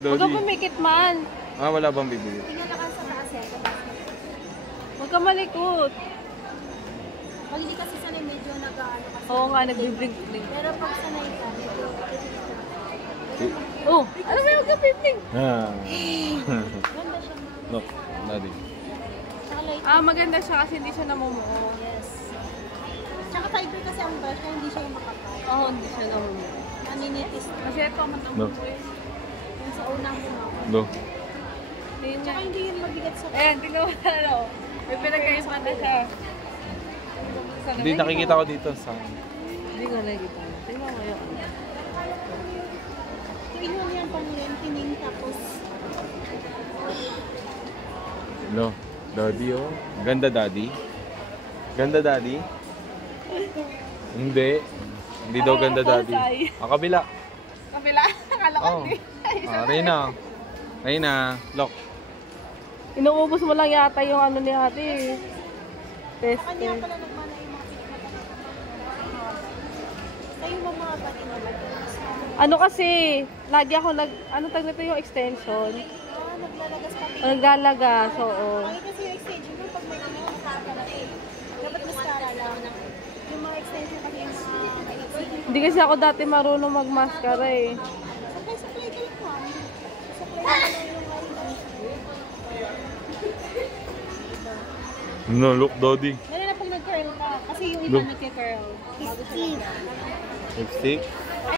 Huwag ka pumikit man. Ah, wala bang bibili? Tingnan ka sa taas eh. Huwag ka malikot. Pag hindi kasi sanay medyo nag-ano kasi. Oo nga, nagbiblink-blink. Pero pag sanay ka, medyo Oh, ano ba yung ka-blink? Ah. ganda siya. Look, daddy. Tsaka light. Ah, maganda siya kasi hindi siya namumuo. Yes. Tsaka fiber kasi ang brush kaya hindi siya yung makapal. Oo, hindi siya namumuo. Naninitis. Kasi ito, matamuo eh. Yung sa unang mo. Look. Tingnan Tsaka niya. hindi yun mabigat sa Ayan, tingnan mo na ano. May pinagkaipan na siya. Hindi, nakikita ko dito sa... Hindi nga nakikita. Tingnan mo yun. So, yun yan pang lengthening tapos No, daddy oh. Ganda daddy. Ganda daddy. Hindi. Hindi daw ganda daddy. Ang kabila. Kapila. Akala ko Oh. hindi. Ah, Reyna. Reyna, look. Inuubos mo lang yata yung ano ni ate. sa kanya Tester. pala nagmana yung mga pinagmata. Kayo ba mga pati na ba? Ano kasi, lagi ako ano tag nito yung extension. Naglalagas pati. Naglalagas, oo. Ay, kasi yung extension mo pag may ano, nakakalaki. Dapat mascara lang. Yung mga extension kasi yung mga Hindi kasi ako dati marunong mag-mascara eh. supply ka lang ma'am. Supply ka lang yung No, look daddy. lalo na pag nag-curl ka. Kasi yung iba nagka-curl. Bago sila. Lipstick.